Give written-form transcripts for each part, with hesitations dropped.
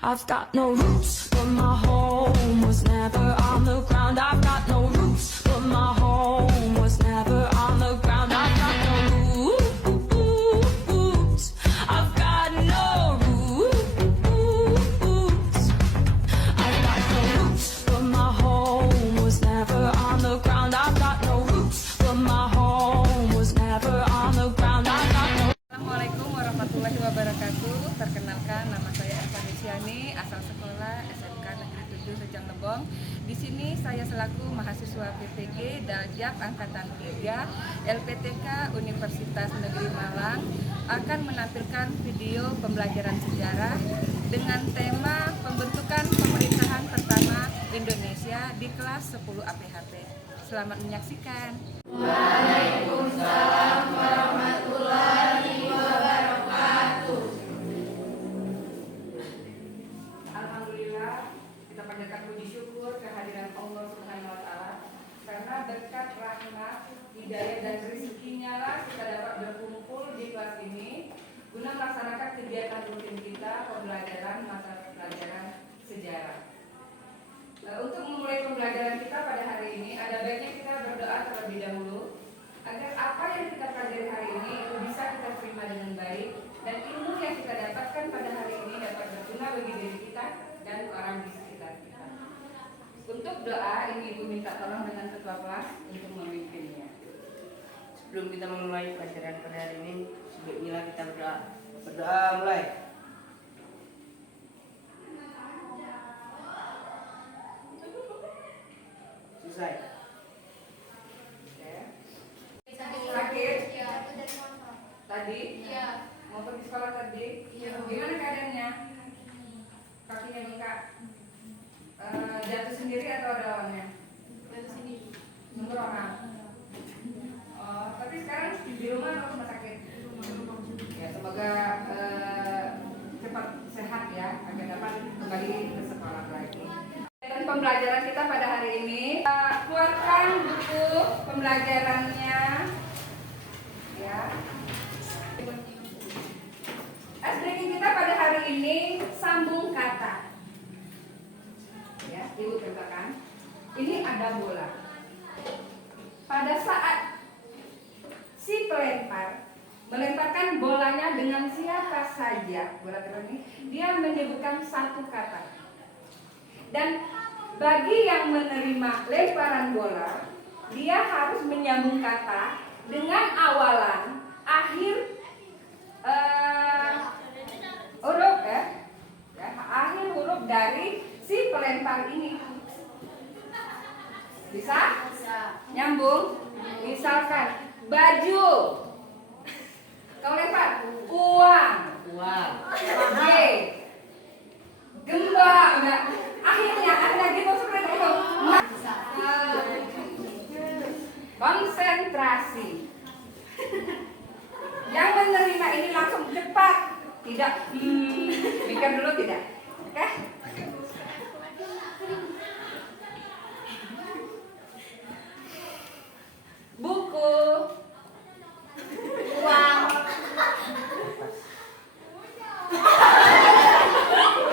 I've got no roots, but my home was never on the ground. I've got no roots, but my home was never on the ground. I've got no roots. I've got no roots. I've got no roots, but my home was never on the ground. I've got no roots, but my home was never on the ground. I've got no. Assalamualaikum warahmatullahi wabarakatuh. Perkenalkan, nama saya Eva Desiani, asal sekolah SMK Negeri 7 Rejang Lebong. Di sini saya selaku mahasiswa PPG Daljak Angkatan 3 LPTK Universitas Negeri Malang akan menampilkan video pembelajaran sejarah dengan tema pembentukan pemerintahan pertama Indonesia di kelas 10 APHP. Selamat menyaksikan. Waalaikumsalam warahmatullahi wabarakatuh. Alhamdulillah, kita panjatkan puji syukur kehadiran Allah Subhanahu wa taala karena berkat rahmat, hidayah dan rezekinya lah kita dapat berkumpul di kelas ini guna melaksanakan kegiatan rutin kita pembelajaran mata pelajaran sejarah. Untuk memulai pembelajaran kita pada hari ini, ada baiknya kita berdoa terlebih dahulu agar apa yang kita pelajari hari ini itu bisa kita terima dengan baik dan ilmu yang kita dapatkan pada hari ini dapat berguna bagi diri kita dan orang di sekitar kita. Untuk doa ini Ibu minta tolong dengan ketua kelas untuk memimpinnya. Sebelum kita memulai pelajaran pada hari ini, sebelumnya kita berdoa. Berdoa mulai. Selesai. Sakit? Tadi? Iya. Mau pergi sekolah tadi? Iya. Gimana keadaannya? Kakinya bengkak? Jatuh sendiri atau ada lawannya? Dari sini. Nunggu orang? Oh, tapi sekarang di rumah atau rumah sakit? Ya, semoga cepat sehat ya, agar dapat kembali ke sekolah lagi. Dan pembelajaran kita pada hari ini, keluarkan buku pembelajarannya, ya. SDK kita pada hari ini sambung kata. Ya, Ibu contohkan. Ini ada bola. Pada saat si pelempar melemparkan bolanya dengan siapa saja, bola terbang ini, dia menyebutkan satu kata. Dan bagi yang menerima lemparan bola, dia harus menyambung kata dengan awalan akhir huruf akhir huruf dari si pelempar ini. Bisa? Nyambung? Misalkan baju, kau lempar uang, G, gembok, akhirnya gitu seperti itu. Konsentrasi. Yang menerima ini langsung cepat, tidak pikir dulu, tidak. Oke? Buku, uang.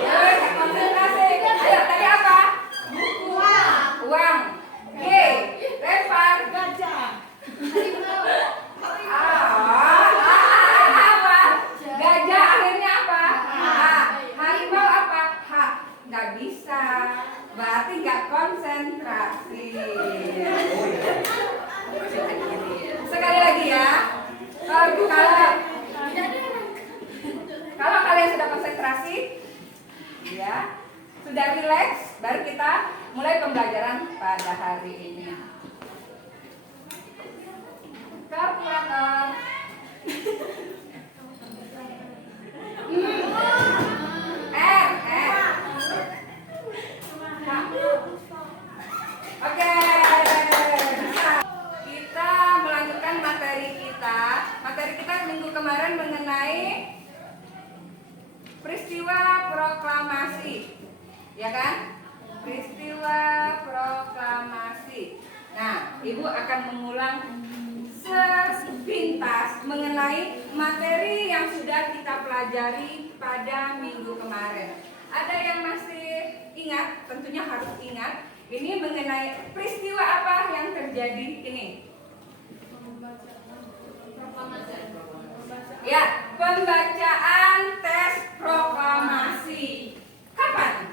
Ya, konsentrasi. Ayo, tadi apa? Buku, uang. G, lempar. Gajah. Apa? Gajah akhirnya apa? Harimau apa? H. Nggak bisa. Berarti nggak konsentrasi. Sekali lagi ya. Kalau kalian sudah konsentrasi, ya, sudah rileks, baru kita mulai pembelajaran pada hari ini. Kalkulator. R. Oke. Kita melanjutkan materi kita. Materi kita minggu kemarin mengenai peristiwa proklamasi, ya kan? Peristiwa proklamasi. Nah, Ibu akan mengulang sepintas mengenai materi yang sudah kita pelajari pada minggu kemarin. Ada yang masih ingat? Tentunya harus ingat. Ini mengenai peristiwa apa yang terjadi ini? Ya, pembacaan teks proklamasi. Kapan?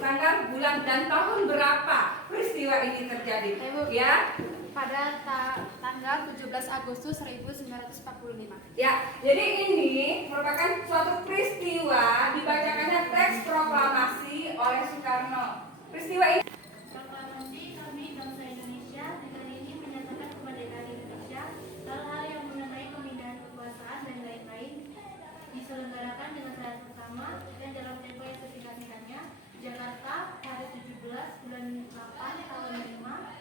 Tanggal, bulan, dan tahun berapa peristiwa ini terjadi? Ibu. Ya, Pada tanggal 17 Agustus 1945. ya. Jadi ini merupakan suatu peristiwa dibacakannya teks proklamasi oleh Soekarno. Peristiwa ini Proklamasi kami bangsa Indonesia dengan ini menyatakan kemerdekaan Indonesia, hal-hal yang mengenai pemindahan kekuasaan dan lain-lain diselenggarakan dengan syarat pertama dan dalam tempo yang sesingkat-singkatnya. Jakarta, hari 17 bulan 8 tahun 5.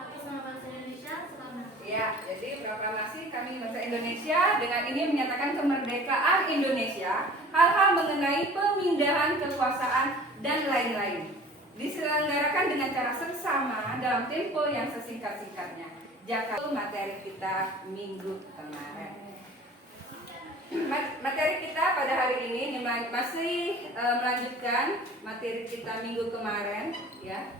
Atas nama bangsa Indonesia, selamat. ya, jadi proklamasi kami bangsa Indonesia dengan ini menyatakan kemerdekaan Indonesia, hal-hal mengenai pemindahan kekuasaan dan lain-lain. Diselenggarakan dengan cara seksama dalam tempo yang sesingkat-singkatnya. Jakarta materi kita minggu kemarin. Materi kita pada hari ini masih melanjutkan materi kita minggu kemarin, ya,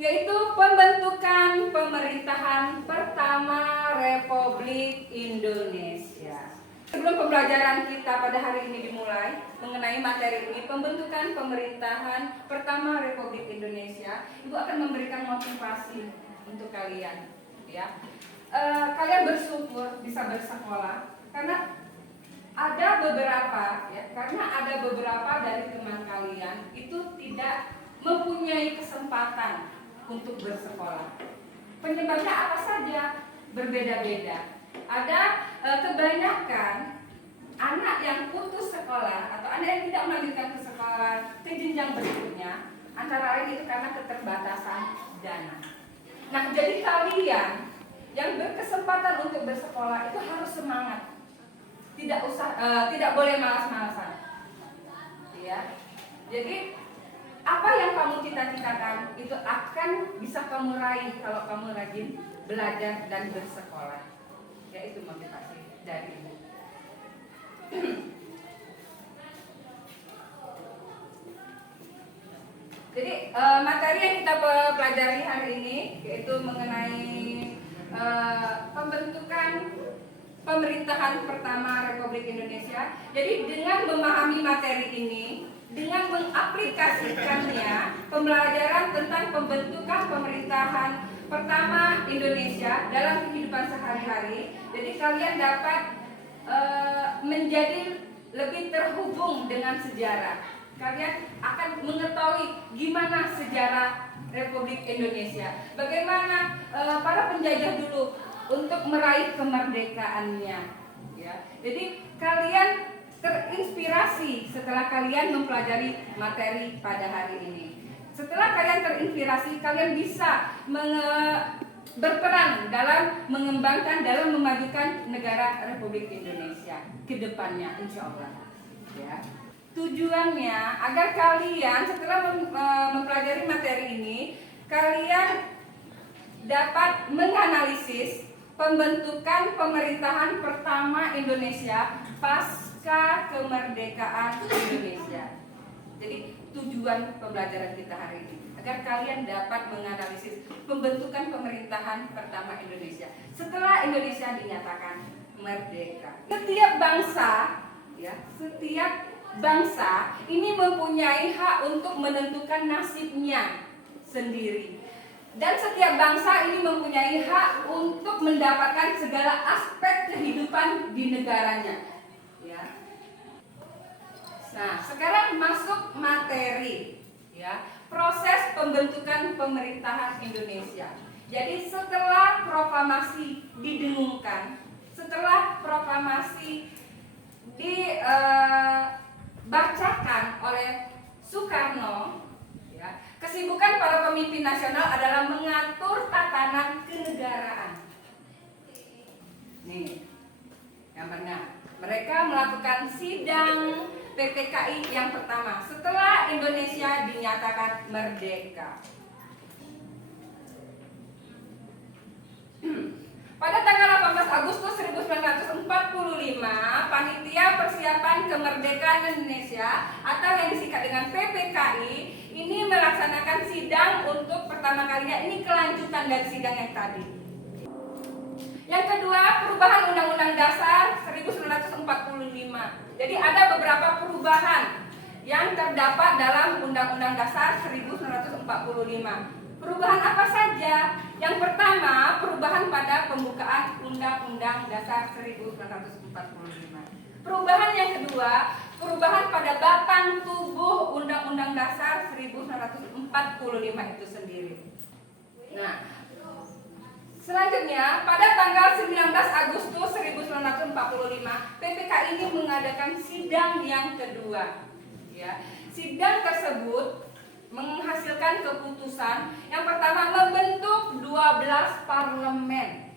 yaitu pembentukan pemerintahan pertama Republik Indonesia. Sebelum pembelajaran kita pada hari ini dimulai mengenai materi ini, pembentukan pemerintahan pertama Republik Indonesia, Ibu akan memberikan motivasi untuk kalian, ya. Kalian bersyukur bisa bersekolah karena ada beberapa dari teman kalian itu tidak mempunyai kesempatan untuk bersekolah. Penyebabnya apa saja? Berbeda-beda. Ada kebanyakan anak yang putus sekolah atau anak yang tidak melanjutkan ke sekolah ke jenjang berikutnya, antara lain itu karena keterbatasan dana. Nah, jadi kalian yang berkesempatan untuk bersekolah itu harus semangat. Tidak boleh malas-malasan. Ya. Jadi apa yang kamu cita-citakan itu akan bisa kamu raih kalau kamu rajin belajar dan bersekolah. Ya, itu motivasi dari Ibu. Jadi materi yang kita pelajari hari ini yaitu mengenai pembentukan pemerintahan pertama Republik Indonesia. Jadi dengan memahami materi ini, dengan mengaplikasikannya, pembelajaran tentang pembentukan pemerintahan pertama Indonesia dalam kehidupan sehari-hari, jadi kalian dapat menjadi lebih terhubung dengan sejarah. Kalian akan mengetahui gimana sejarah Republik Indonesia, bagaimana para penjajah dulu untuk meraih kemerdekaannya. Ya, jadi kalian terinspirasi setelah kalian mempelajari materi pada hari ini. Setelah kalian terinspirasi, kalian bisa berperan dalam mengembangkan, dalam memajukan negara Republik Indonesia ke depannya, insya Allah. Ya. Tujuannya agar kalian setelah mempelajari materi ini, kalian dapat menganalisis pembentukan pemerintahan pertama Indonesia pasca kemerdekaan Indonesia. Jadi tujuan pembelajaran kita hari ini agar kalian dapat menganalisis pembentukan pemerintahan pertama Indonesia setelah Indonesia dinyatakan merdeka. Setiap bangsa ini mempunyai hak untuk menentukan nasibnya sendiri. Dan setiap bangsa ini mempunyai hak untuk mendapatkan segala aspek kehidupan di negaranya. Ya. Nah, sekarang masuk materi, ya, proses pembentukan pemerintahan Indonesia. Jadi setelah proklamasi didengungkan, setelah proklamasi dibacakan oleh Soekarno, ya, kesibukan para pemimpin nasional adalah mengatur tatanan kenegaraan. Nih, gambarnya. Mereka melakukan sidang PPKI yang pertama setelah Indonesia dinyatakan merdeka. Pada tanggal 18 Agustus 1945, Panitia Persiapan Kemerdekaan Indonesia atau yang disingkat dengan PPKI ini melaksanakan sidang untuk pertama kalinya. Ini kelanjutan dari sidang yang tadi. Yang kedua, perubahan Undang-Undang Dasar 1945. Jadi ada beberapa perubahan yang terdapat dalam Undang-Undang Dasar 1945. Perubahan apa saja? Yang pertama, perubahan pada pembukaan Undang-Undang Dasar 1945. Perubahan yang kedua, perubahan pada batang tubuh Undang-Undang Dasar 1945 itu sendiri. Nah, selanjutnya, pada tanggal 19 Agustus 1945, PPKI ini mengadakan sidang yang kedua. Ya, sidang tersebut menghasilkan keputusan yang pertama membentuk 12 parlemen.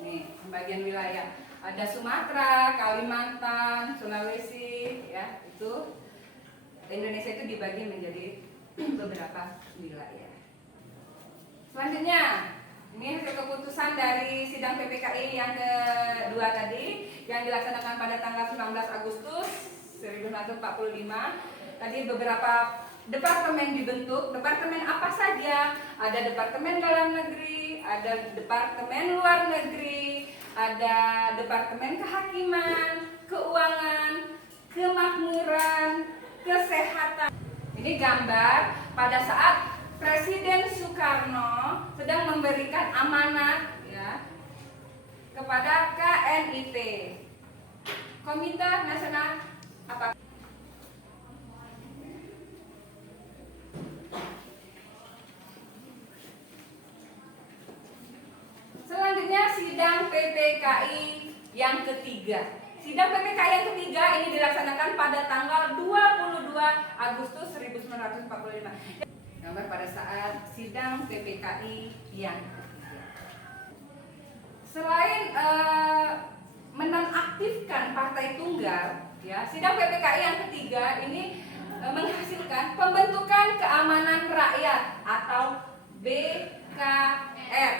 Nih, bagian wilayah ada Sumatera, Kalimantan, Sulawesi, ya itu Indonesia itu dibagi menjadi beberapa wilayah. Selanjutnya, ini hasil keputusan dari sidang PPKI yang kedua tadi yang dilaksanakan pada tanggal 19 Agustus 1945. Tadi beberapa departemen dibentuk. Departemen apa saja? Ada Departemen Dalam Negeri, ada Departemen Luar Negeri, ada Departemen Kehakiman, Keuangan, Kemakmuran, Kesehatan. Ini gambar pada saat Presiden Soekarno sedang memberikan amanat ya kepada KNIT, Komite Nasional apa? Selanjutnya sidang PPKI yang ketiga. Sidang PPKI yang ketiga ini dilaksanakan pada tanggal 22 Agustus 1945. Gambar pada saat sidang PPKI yang ketiga. Selain menonaktifkan partai tunggal, ya, sidang PPKI yang ketiga ini menghasilkan pembentukan keamanan rakyat atau BKR.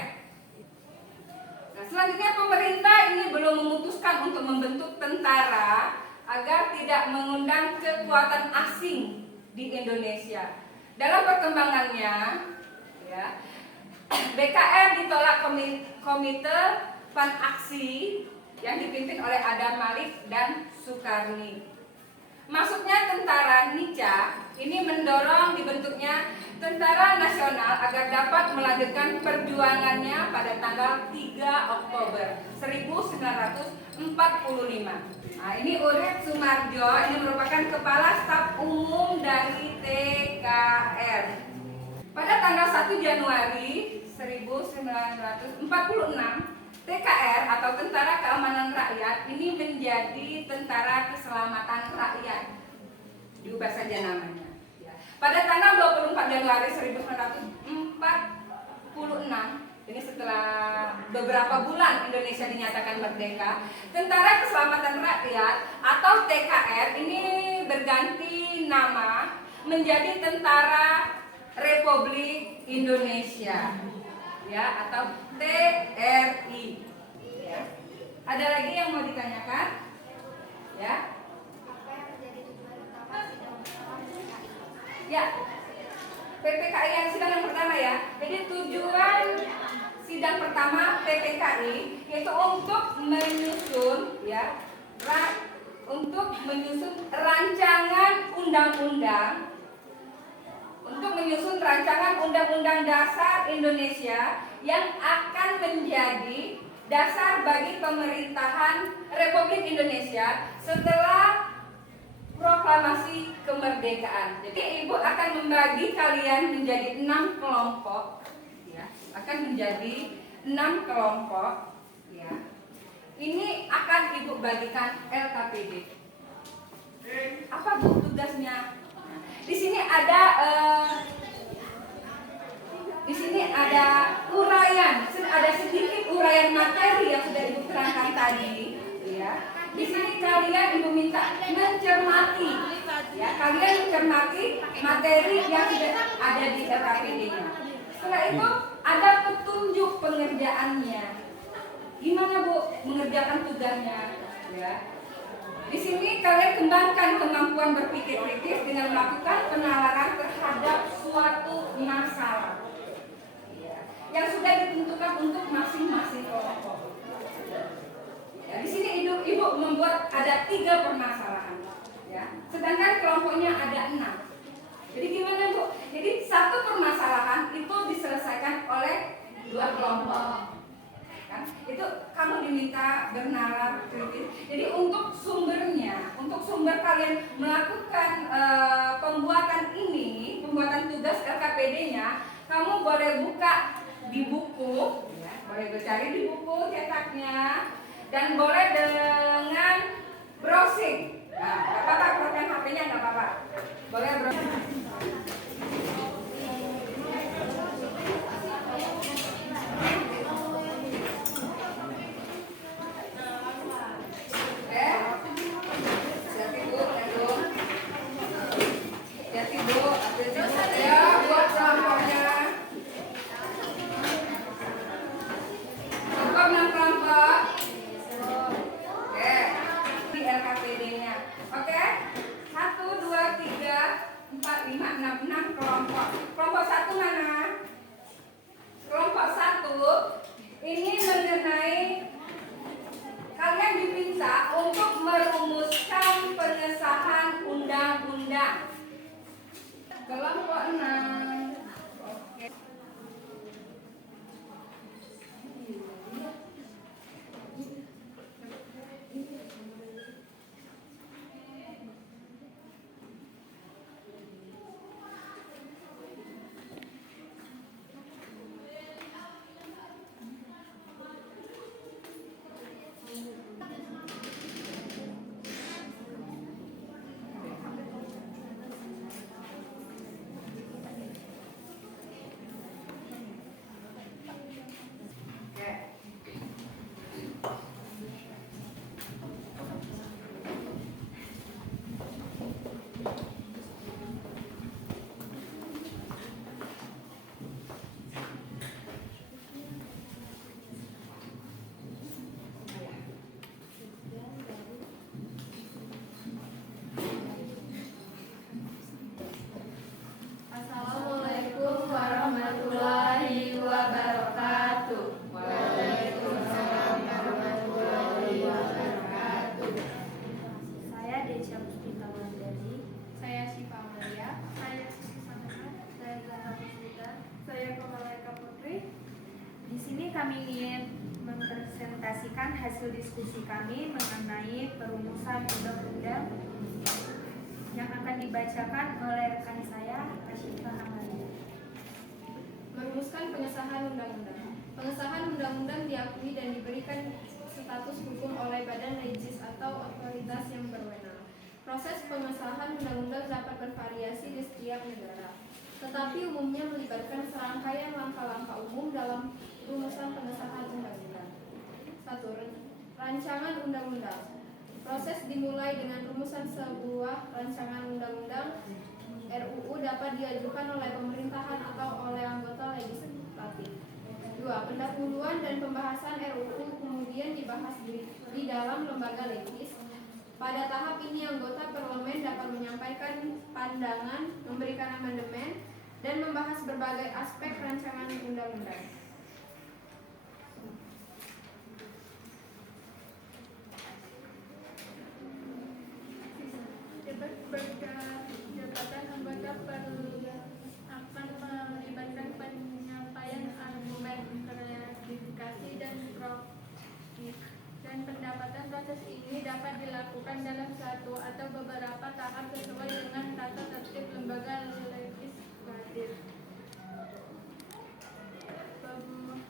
Nah, selanjutnya pemerintah ini belum memutuskan untuk membentuk tentara agar tidak mengundang kekuatan asing di Indonesia. Dalam perkembangannya, ya, BKR ditolak Komite Pan-Aksi yang dipimpin oleh Adam Malik dan Sukarni. Masuknya tentara Nica ini mendorong dibentuknya Tentara Nasional agar dapat melanjutkan perjuangannya pada tanggal 3 Oktober 1945. Nah, ini Urip Sumarjo, ini merupakan Kepala Staf Umum dari TKR. Pada tanggal 1 Januari 1946, TKR atau Tentara Keamanan Rakyat ini menjadi Tentara Keselamatan Rakyat. Diubah saja namanya. Ya. Pada tanggal 24 Januari 1946, ini setelah beberapa bulan Indonesia dinyatakan merdeka, Tentara Keselamatan Rakyat atau TKR ini berganti nama menjadi Tentara Republik Indonesia, ya, atau TRI. Ya. Ada lagi yang mau ditanyakan? Ya. Apa yang menjadi tujuan utama sidang pertama PPKI? Ya. PPKI yang sidang yang pertama ya. Jadi tujuan sidang pertama PPKI yaitu untuk menyusun ya, rancangan undang-undang dasar Indonesia yang akan menjadi dasar bagi pemerintahan Republik Indonesia setelah proklamasi kemerdekaan. Jadi Ibu akan membagi kalian menjadi 6 kelompok, ya, akan menjadi 6 kelompok, ya. Ini akan Ibu bagikan LKPD. Apa Bu tugasnya? Di sini ada uraian, ada sedikit uraian materi yang sudah Ibu terangkan tadi, ya. Di sini kalian Ibu minta mencermati, ya, kalian mencermati materi yang sudah ada di LKPD-nya. Setelah itu ada petunjuk pengerjaannya. Gimana Bu mengerjakan tugasnya? Ya. Di sini kalian kembangkan kemampuan berpikir kritis dengan melakukan penalaran terhadap suatu masalah. Ya. Yang sudah ditentukan untuk masing-masing kelompok. Ya, di sini ibu membuat ada 3 permasalahan. Ya. Sedangkan kelompoknya ada 6. Jadi gimana Bu? Jadi satu permasalahan itu diselesaikan oleh 2 kelompok. Kan? Itu kamu diminta bernalar kritis. Jadi untuk sumbernya, untuk sumber kalian melakukan pembuatan ini, pembuatan tugas LKPD-nya, kamu boleh buka di buku, ya, boleh cari di buku cetaknya, dan boleh dengan browsing. Nah, nggak apa-apa, program HP-nya nggak apa-apa. Boleh browsing. Kelompok 1 mana? Kelompok 1 ini mengenai kalian diminta untuk merumuskan pengesahan undang-undang. Kelompok 6. Oke. Assalamualaikum warahmatullahi wabarakatuh. Waalaikumsalam warahmatullahi wabarakatuh. Saya Desya Puspita Wandari. Saya Syifa Maria. Saya Susana. Saya Zahra Puspita. Saya Kamalaika Putri. Di sini kami ingin mempresentasikan hasil diskusi kami mengenai perumusan undang-undang yang akan dibacakan oleh rekan saya, Asyifa Amalia. Merumuskan pengesahan undang-undang. Pengesahan undang-undang diakui dan diberikan status hukum oleh badan legis atau otoritas yang berwenang. Proses pengesahan undang-undang dapat bervariasi di setiap negara, tetapi umumnya melibatkan serangkaian langkah-langkah umum dalam rumusan pengesahan undang-undang. 1. Rancangan undang-undang. Proses dimulai dengan rumusan sebuah rancangan undang-undang RUU dapat diajukan oleh pemerintahan atau oleh anggota legislatif. 2. Pendahuluan dan pembahasan RUU kemudian dibahas di dalam lembaga legis. Pada tahap ini anggota parlemen dapat menyampaikan pandangan, memberikan amandemen, dan membahas berbagai aspek rancangan undang-undang. Jabatan anggota akan melibatkan penyampaian argumen, klarifikasi, dan pendapatan. Proses ini dapat dilakukan dalam satu atau beberapa tahap sesuai dengan tata tertib lembaga legislatif.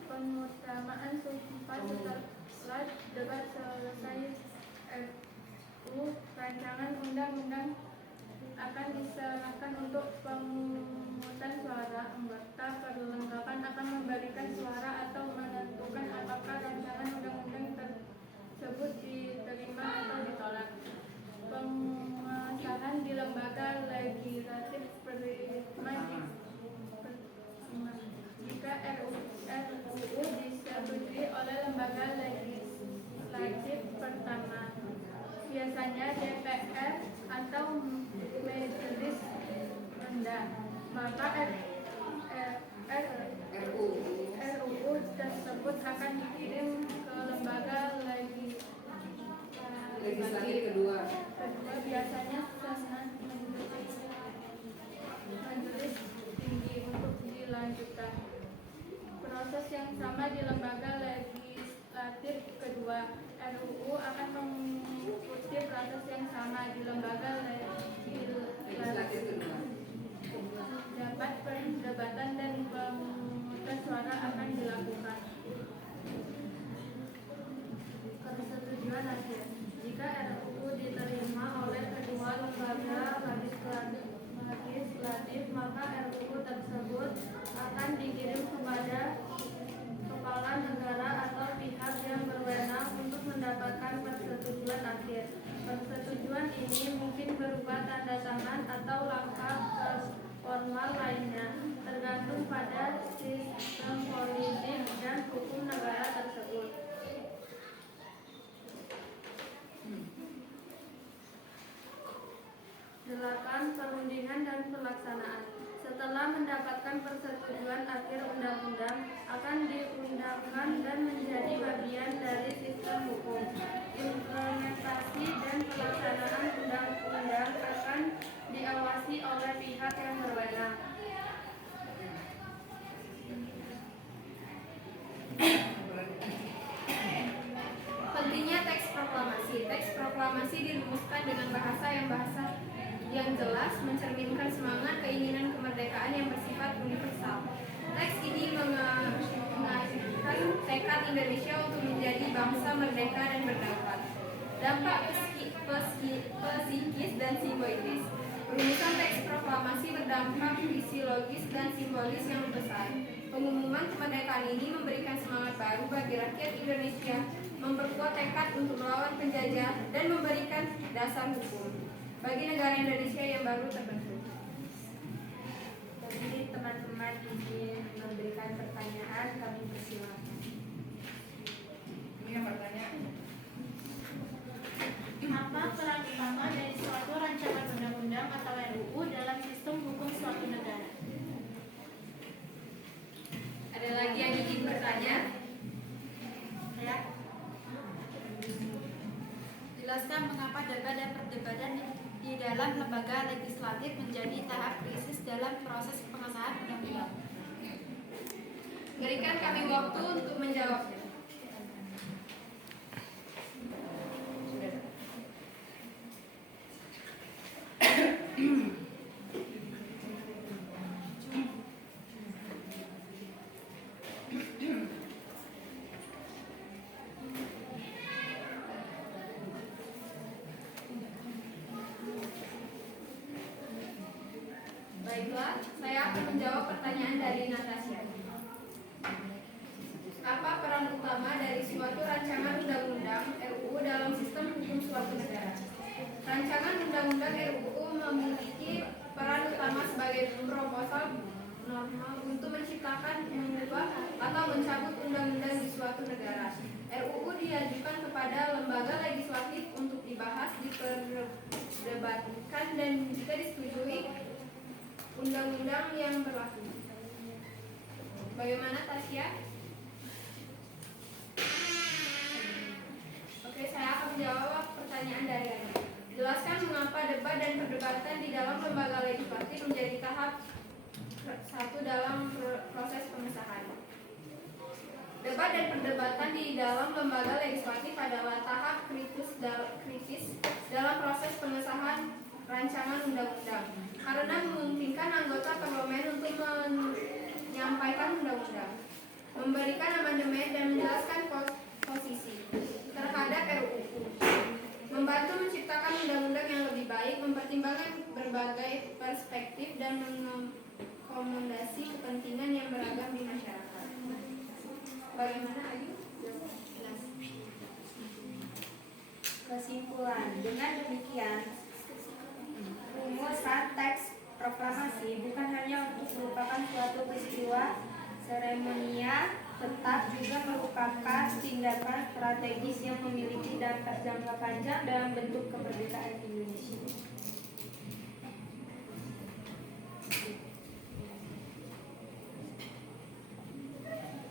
Pengutamaan sumpah setelah debat selesai RUU rancangan undang-undang akan diserahkan untuk pemungutan suara. Anggota perlengkapan akan memberikan suara atau menentukan apakah rancangan undang-undang tersebut diterima atau ditolak. Pengesahan di lembaga legislatif prima jika RUU disetujui oleh lembaga legislatif pertama. biasanya DPR atau Majelis Rendah. Maka RUU tersebut akan dikirim ke lembaga Legislatif kedua. biasanya Senat Majelis Tinggi untuk dilanjutkan. Proses yang sama di lembaga legislatif kedua. RUU akan mengikuti proses yang sama di lembaga Legislatif kedua. Dapat perdebatan dan pemungutan suara akan dilakukan. Persetujuan akhir. Jika RUU diterima oleh kedua lembaga legislatif, maka RUU tersebut akan dikirim kepada kepala negara atau pihak yang berwenang untuk mendapatkan persetujuan akhir. Persetujuan ini mungkin berupa tanda tangan atau langkah formal lainnya, tergantung pada sistem politik dan hukum negara tersebut. Delapan, perundingan dan pelaksanaan. Setelah mendapatkan persetujuan akhir undang-undang, akan diundangkan dan menjadi bagian dari sistem hukum. Implementasi dan pelaksanaan undang-undang akan diawasi oleh pihak yang berwenang. Pentingnya teks proklamasi. Teks proklamasi dirumuskan dengan bahasa yang jelas, mencerminkan semangat keinginan kemerdekaan yang bersifat universal. Teks ini mengajukan tekad Indonesia untuk menjadi bangsa merdeka dan berdaulat. Dampak psikis dan simbolis. Rumusan teks proklamasi berdampak fisiologis dan simbolis yang besar. Pengumuman kemerdekaan ini memberikan semangat baru bagi rakyat Indonesia, memperkuat tekad untuk melawan penjajah, dan memberikan dasar hukum bagi negara Indonesia yang baru terbentuk. Jadi teman-teman ingin memberikan pertanyaan, kami persilakan. Ini yang bertanya. Apa peran utama dari suatu rancangan undang-undang atau RUU dalam sistem hukum suatu negara? Ada lagi yang ingin bertanya? Ya. Jelaskan mengapa debat dan perdebatan di dalam lembaga legislatif menjadi tahap krisis dalam proses pengesahan undang-undang. Berikan kami waktu untuk menjawabnya. Baiklah, saya akan menjawab pertanyaan dari Natasha. Apa peran utama dari suatu rancangan undang-undang RUU dalam sistem hukum suatu negara? Rancangan undang-undang RUU memiliki peran utama sebagai proposal normal untuk menciptakan, mengubah, atau mencabut undang-undang di suatu negara. RUU diajukan kepada lembaga legislatif untuk dibahas, diperdebatkan, dan jika disetujui undang-undang yang berlaku. Bagaimana, Tasya? Oke, saya akan menjawab pertanyaan dari Anda. Jelaskan mengapa debat dan perdebatan di dalam lembaga legislatif menjadi tahap satu dalam proses pengesahan. Debat dan perdebatan di dalam lembaga legislatif adalah tahap kritis dalam proses pengesahan rancangan undang-undang, karena memungkinkan anggota parlemen untuk menyampaikan undang-undang, memberikan amandemen, dan menjelaskan posisi terhadap RUU, membantu menciptakan undang-undang yang lebih baik, mempertimbangkan berbagai perspektif, dan mengakomodasi kepentingan yang beragam di masyarakat. Bagaimana, Ayu? Kesimpulan, dengan demikian rumusan teks proklamasi bukan hanya untuk merupakan suatu peristiwa seremonial tetap juga merupakan tindakan strategis yang memiliki dampak jangka panjang dalam bentuk kemerdekaan Indonesia.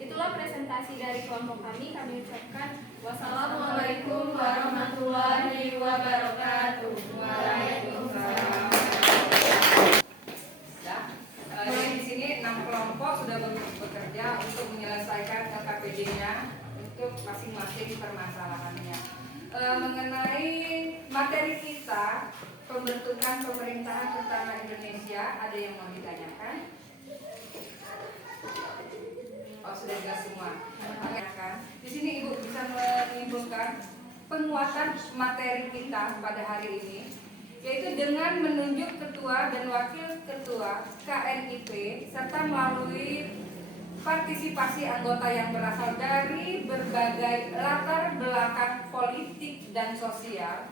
Itulah presentasi dari kelompok kami. Kami ucapkan wassalamualaikum warahmatullahi wabarakatuh. Waalaikumsalam. Di sini 6 kelompok sudah bekerja untuk menyelesaikan LKPD-nya untuk masing-masing permasalahannya. Mengenai materi kita, pembentukan pemerintahan pertama Indonesia, ada yang mau ditanyakan? Oh, sudah jelas semua. Di sini Ibu bisa menyimpulkan penguatan materi kita pada hari ini, yaitu dengan menunjuk ketua dan wakil ketua KNIP serta melalui partisipasi anggota yang berasal dari berbagai latar belakang politik dan sosial.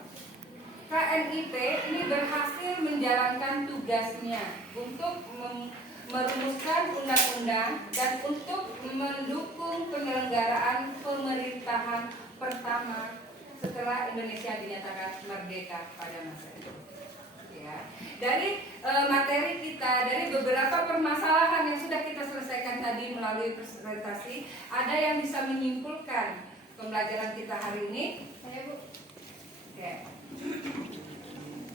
KNIP ini berhasil menjalankan tugasnya untuk merumuskan undang-undang dan untuk mendukung penyelenggaraan pemerintahan pertama setelah Indonesia dinyatakan merdeka pada masa itu. Ya. Dari materi kita, dari beberapa permasalahan yang sudah kita selesaikan tadi melalui presentasi, ada yang bisa menyimpulkan pembelajaran kita hari ini? Saya, Bu. Oke.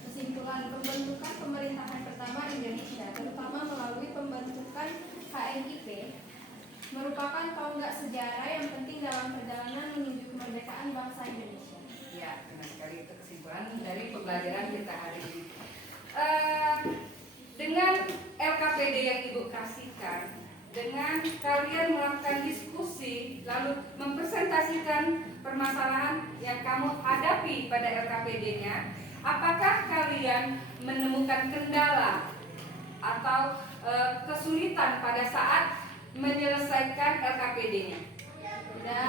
Kesimpulan pembentukan pemerintahan pertama Indonesia, terutama melalui pembentukan KNIP, merupakan tonggak sejarah yang penting dalam perjalanan menuju kemerdekaan bangsa Indonesia. Ya, benar sekali, itu kesimpulan dari pembelajaran kita hari ini. Dengan LKPD yang Ibu kasihkan, dengan kalian melakukan diskusi, lalu mempresentasikan permasalahan yang kamu hadapi pada LKPD-nya, apakah kalian menemukan kendala atau kesulitan pada saat menyelesaikan LKPD-nya? Tidak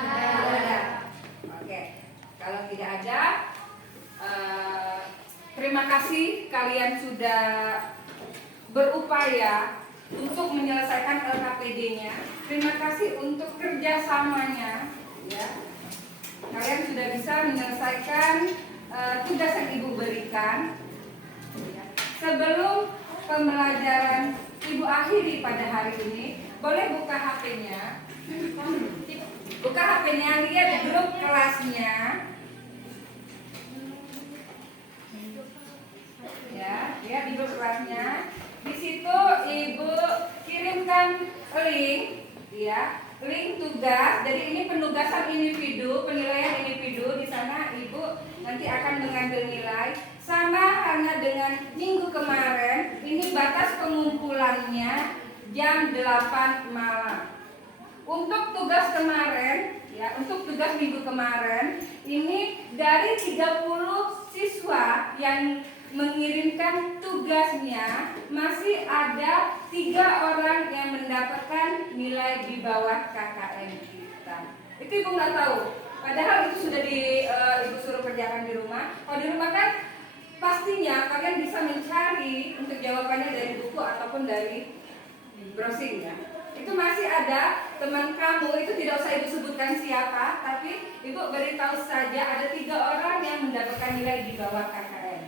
ada. Oke, kalau tidak ada, terima kasih kalian sudah berupaya untuk menyelesaikan LKPD-nya. Terima kasih untuk kerjasamanya. Ya, kalian sudah bisa menyelesaikan tugas yang Ibu berikan. Ya. Sebelum pembelajaran Ibu akhiri pada hari ini, boleh buka HP-nya. Buka HP-nya, lihat grup kelasnya. Ya, lihat di grup kelasnya. Di situ Ibu kirimkan link, ya, link tugas. Jadi ini penugasan individu, penilaian individu. Di sana Ibu nanti akan mengambil nilai. Sama hanya dengan minggu kemarin, ini batas pengumpulannya jam 8 malam. Untuk tugas kemarin, ya, untuk tugas minggu kemarin, ini dari 30 siswa yang mengirimkan tugasnya, masih ada 3 orang yang mendapatkan nilai di bawah KKM kita. Itu Ibu nggak tahu. Padahal itu sudah Ibu suruh kerjakan di rumah. Kalau di rumah kan pastinya kalian bisa mencari untuk jawabannya dari buku ataupun dari browsing, ya. Itu masih ada teman kamu, itu tidak usah Ibu sebutkan siapa, tapi Ibu beritahu saja ada 3 orang yang mendapatkan nilai di bawah KKM,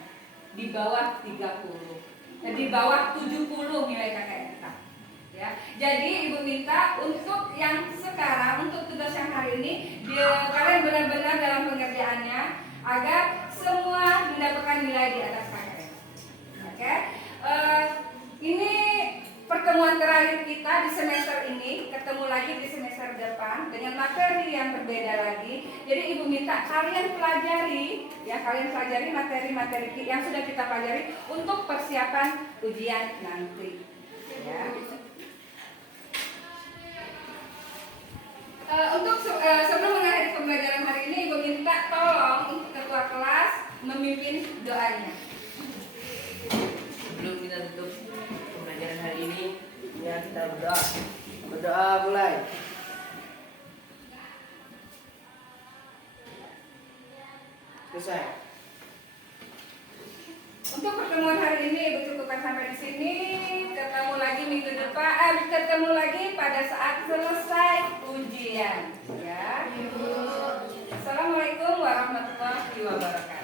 di bawah 30, dan di bawah 70 nilai KKM kita. Ya, jadi Ibu minta untuk yang sekarang, untuk tugas yang hari ini, kalian benar-benar dalam pengerjaannya agar semua mendapatkan nilai di atas KKM. Oke, ini pertemuan terakhir kita di semester ini. Ketemu lagi di semester depan dengan materi yang berbeda lagi. Jadi Ibu minta kalian pelajari, ya, kalian pelajari materi-materi yang sudah kita pelajari untuk persiapan ujian nanti. Ya. Untuk sebelum mengakhiri pembelajaran hari ini, Ibu minta tolong untuk ketua kelas memimpin doanya. Sebelum kita tutup pembelajaran hari ini, ya, kita berdoa. Berdoa mulai. Selesai. Untuk pertemuan hari ini Ibu cukupkan sampai di sini. Ketemu lagi minggu depan. Ketemu lagi pada saat selesai ujian. ujian ya. Assalamualaikum warahmatullahi wabarakatuh.